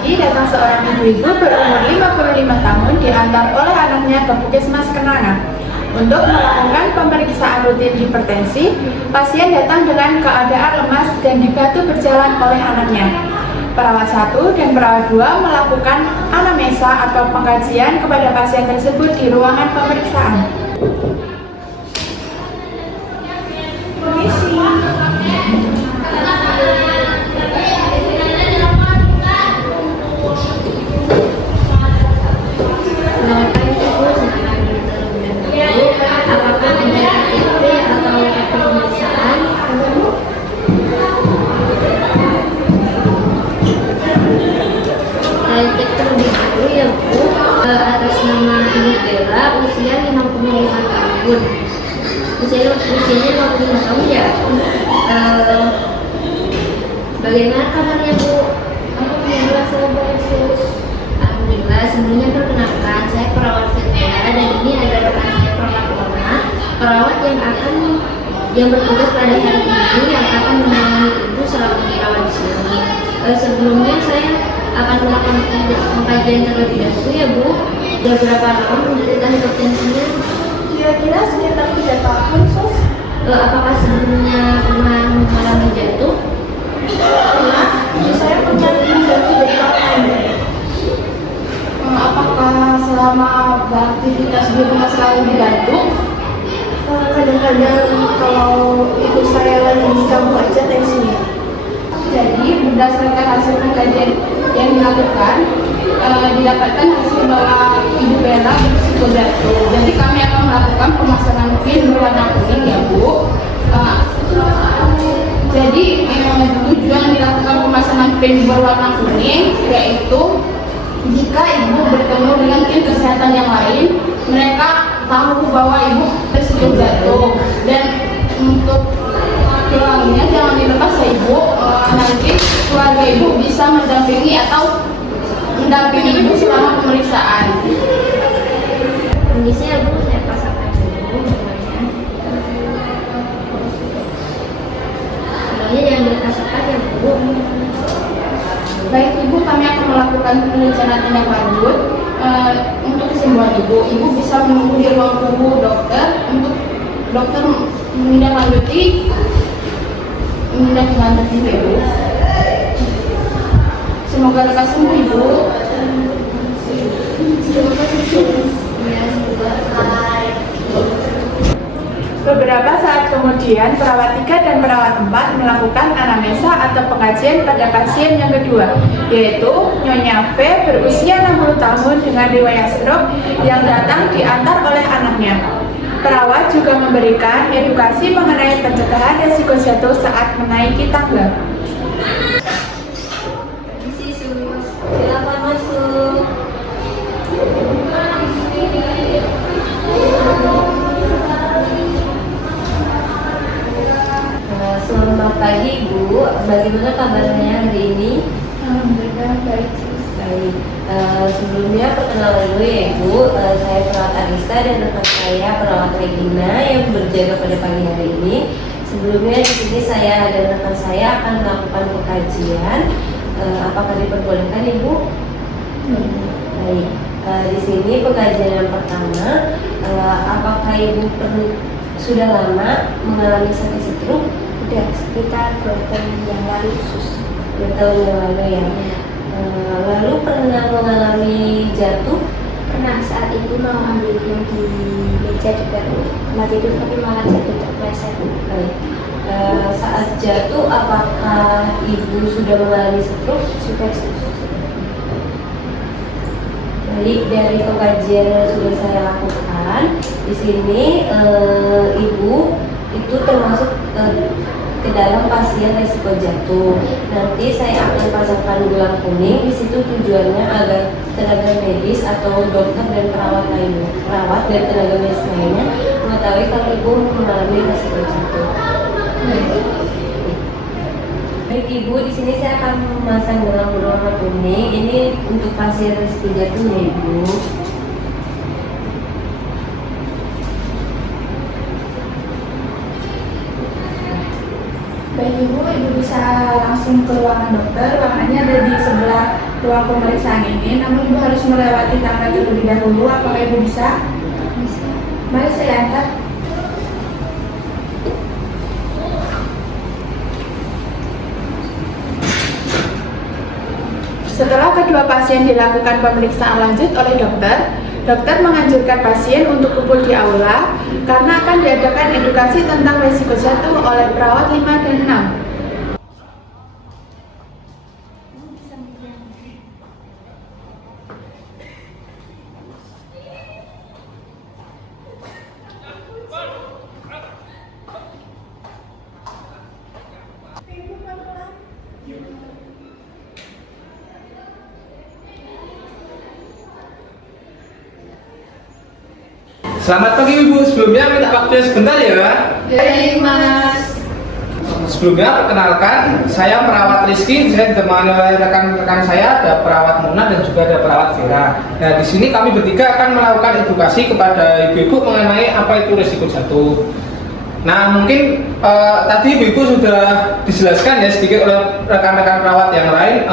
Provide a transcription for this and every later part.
pagi datang seorang ibu-ibu berumur 55 tahun diantar oleh anaknya ke Puskesmas Kenanga. Untuk melakukan pemeriksaan rutin hipertensi, pasien datang dengan keadaan lemas dan dibantu berjalan oleh anaknya. Perawat 1 dan perawat 2 melakukan anamnesa atau pengkajian kepada pasien tersebut di ruangan pemeriksaan. Cek terlebih dahulu ya Bu, atas nama Ibu Bella, usia 55 tahun. Usianya 55 tahun ya. Bagaimana kabarnya Bu? Alhamdulillah saya baik sus. Alhamdulillah, sebelumnya perkenalkan saya perawat Setia dan ini adalah rekan saya perawat Lorna, perawat yang bertugas pada hari ini yang akan menemani Ibu selama dirawat di sini. Sebelumnya saya akan melakukan pengkajian terlebih dahulu ya Bu. Sudah berapa lama menderita hipertensinya? Kira-kira sekitar 3 tahun, sus. Apakah sebelumnya pernah mengalami jantung? Pernah, saya pernah jatuh dari kapan? Apakah selama beraktivitas di rumah selalu dibantu? Kadang-kadang kalau ibu saya lagi ganggu aja tensinya. Jadi berdasarkan hasil pengkajian yang dilakukan, didapatkan hasil bahwa Ibu Bella berisiko jatuh. Jadi kami akan melakukan pemasangan pin berwarna kuning ya Bu. Jadi tujuan dilakukan pemasangan pin berwarna kuning yaitu jika ibu bertemu dengan tim kesehatan yang lain, mereka tahu bahwa ibu berisiko jatuh. Dan untuk tulangnya jangan dilepas ya ibu, nanti keluarga ibu bisa mendampingi ibu selama pemeriksaan. Kondisinya Bu, saya pasangkan dulu namanya. Namanya jangan dirasakan ya Bu. Baik ibu, kami akan melakukan perencanaan tindak lanjut untuk kesembuhan ibu. Ibu bisa menunggu di ruang tunggu dokter untuk dokter menindaklanjuti ibu. Semoga lekas sembuh ibu. Beberapa saat kemudian, perawat 3 dan perawat 4 melakukan anamnesa atau pengkajian pada pasien yang kedua, yaitu Nyonya V berusia 60 tahun dengan riwayat stroke yang datang diantar oleh anaknya. Perawat juga memberikan edukasi mengenai pencegahan risiko jatuh saat menaiki tangga. Silakan masuk. Selamat pagi Bu, bagaimana kabarnya hari ini? Alhamdulillah baik. Baik. Sebelumnya perkenalan dulu ya Ibu, saya perawat Arista dan rekan saya perawat Regina yang berjaga pada pagi hari ini. Sebelumnya di sini saya dan rekan saya akan melakukan pengkajian. Apakah diperbolehkan Ibu? Baik. Di sini pengkajian yang pertama, apakah Ibu sudah lama mengalami sakit stroke? Sudah sekitar 2 tahun yang lalu sus. 2 tahun yang lalu ya. Lalu pernah mengalami jatuh? Pernah saat ibu mau ambil yang di meja dekat tempat tidur tapi malah jatuh terpleset. Baik. Saat jatuh apakah ibu sudah mengalami stroke? Sudah sus. Baik, dari pengkajian yang sudah saya lakukan di sini ibu itu termasuk ke dalam pasien risiko jatuh. Nanti saya akan pasangkan gelang kuning. Di situ tujuannya agar tenaga medis atau dokter dan perawat dan tenaga medis lainnya mengetahui kalau ibu mengalami risiko jatuh. Baik Ibu, di sini saya akan memasang gelang berwarna kuning. Ini untuk pasien risiko jatuh ya Ibu. Baik ibu bisa langsung ke ruangan dokter. Ruangannya ada di sebelah ruang pemeriksaan ini, namun Ibu harus melewati tangga terlebih dahulu. Apakah Ibu bisa? Bisa. Mari saya antar. Setelah kedua pasien dilakukan pemeriksaan lanjut oleh dokter, dokter menganjurkan pasien untuk kumpul di aula karena akan diadakan edukasi tentang risiko jatuh oleh perawat 5 dan 6. Selamat pagi Ibu, sebelumnya minta waktunya sebentar ya. Baik, Mas. Sebelumnya perkenalkan, saya perawat Rizky, saya ditemani oleh rekan-rekan saya, ada perawat Muna dan juga ada perawat Vera. Nah, di sini kami bertiga akan melakukan edukasi kepada ibu-ibu mengenai apa itu risiko jatuh. Nah, mungkin tadi ibu-ibu sudah dijelaskan ya sedikit oleh rekan-rekan perawat yang lain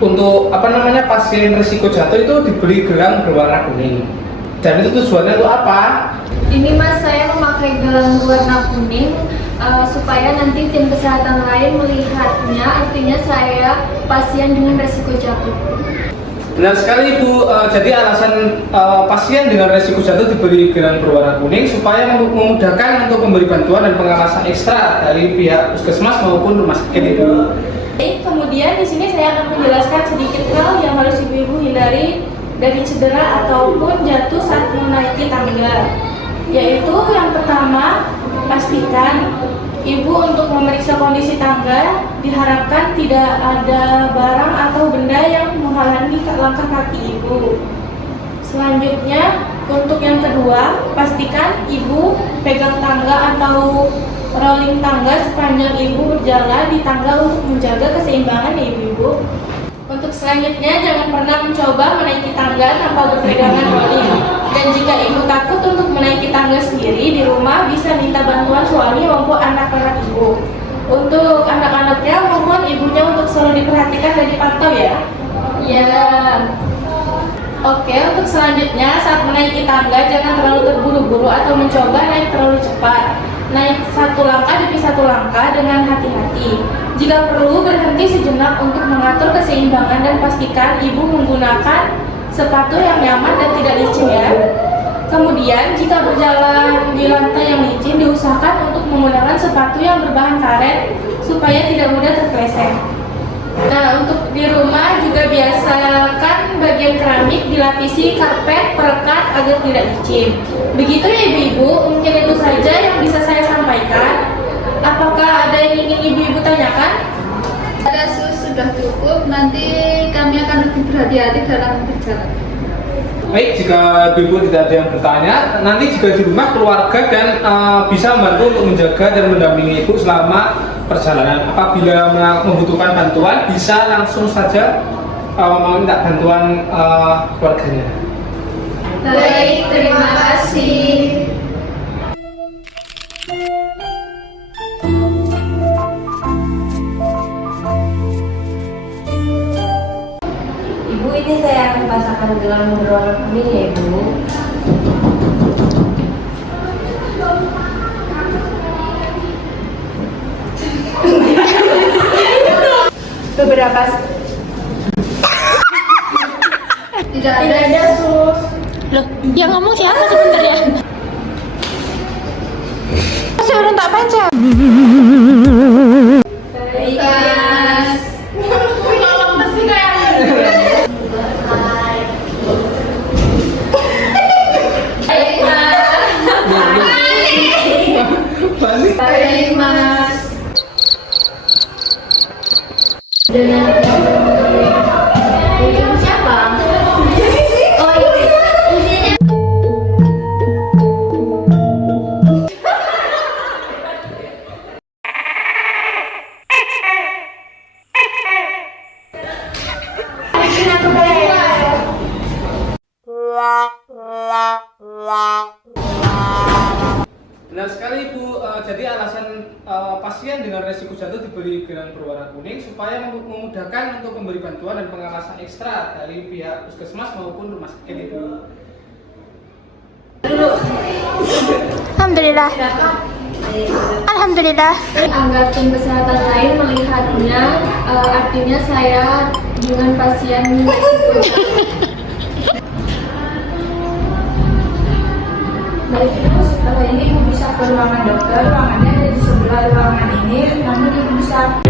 untuk pasien risiko jatuh itu diberi gelang berwarna kuning. Dan itu tujuannya itu apa? Ini Mas, saya memakai gelang warna kuning supaya nanti tim kesehatan lain melihatnya, artinya saya pasien dengan resiko jatuh. Benar sekali Ibu, jadi alasan pasien dengan resiko jatuh diberi gelang berwarna kuning supaya memudahkan untuk memberi bantuan dan pengawasan ekstra dari pihak puskesmas maupun rumah sakit Ibu. Kemudian di sini saya akan menjelaskan sedikit hal yang harus ibu-ibu hindari dari cedera ataupun jatuh saat menaiki tangga. Yaitu yang pertama, pastikan ibu untuk memeriksa kondisi tangga diharapkan tidak ada barang atau benda yang menghalangi langkah kaki ibu. Selanjutnya, untuk yang kedua, pastikan ibu pegang tangga atau rolling tangga sepanjang ibu berjalan di tangga untuk menjaga keseimbangan ibu-ibu. Untuk selanjutnya, jangan pernah mencoba menaiki tangga tanpa berpegangan rolling. Dan jika ibu takut untuk menaiki tangga sendiri di rumah, bisa minta bantuan suami maupun anak-anak ibu. Untuk anak-anaknya, mohon ibunya untuk selalu diperhatikan dan dipantau ya. Ya. Oke, untuk selanjutnya, saat menaiki tangga, jangan terlalu terburu-buru atau mencoba naik terlalu cepat. Naik satu langkah demi satu langkah dengan hati-hati. Jika perlu, berhenti sejenak untuk mengatur keseimbangan dan pastikan ibu menggunakan sepatu yang nyaman dan tidak licin ya. Kemudian, jika berjalan di lantai yang licin, diusahakan untuk menggunakan sepatu yang berbahan karet supaya tidak mudah terpeleset. Nah, untuk di rumah juga biasakan bagian keramik dilapisi karpet perekat agar tidak licin. Begitu ya ibu-ibu, mungkin itu saja yang bisa saya sampaikan. Apakah ada yang ingin ibu-ibu tanyakan? Ada sudah cukup, nanti kami akan lebih berhati-hati dalam berjalan. Baik, jika ibu tidak ada yang bertanya, nanti jika di rumah keluarga dan bisa membantu untuk menjaga dan mendampingi ibu selama perjalanan. Apabila membutuhkan bantuan, bisa langsung saja meminta bantuan keluarganya. Baik, terima kasih. Ibu, ini saya akan pasangkan gelang berwarna kuning ya Ibu. Beberapa tidak ada sus. Loh, yang ngomong siapa sebenarnya? Saya orang tak baca. Mas. Kalau mesti kayak Baik, Mas. Dengan ibu siapa? Oh ini. Benar sekali Ibu, jadi alasan pasien dengan resiko jatuh diberi gelang berwarna kuning supaya memudahkan untuk memberi bantuan dan pengawasan ekstra dari pihak puskesmas maupun rumah sakit itu. Alhamdulillah. Alhamdulillah. Agar tim kesehatan lain melihatnya, artinya saya dengan pasien Baik, terus ini Ibu bisa ke ruangan dokter, ruangannya ada di sebelah ruangan ini, namun Ibu bisa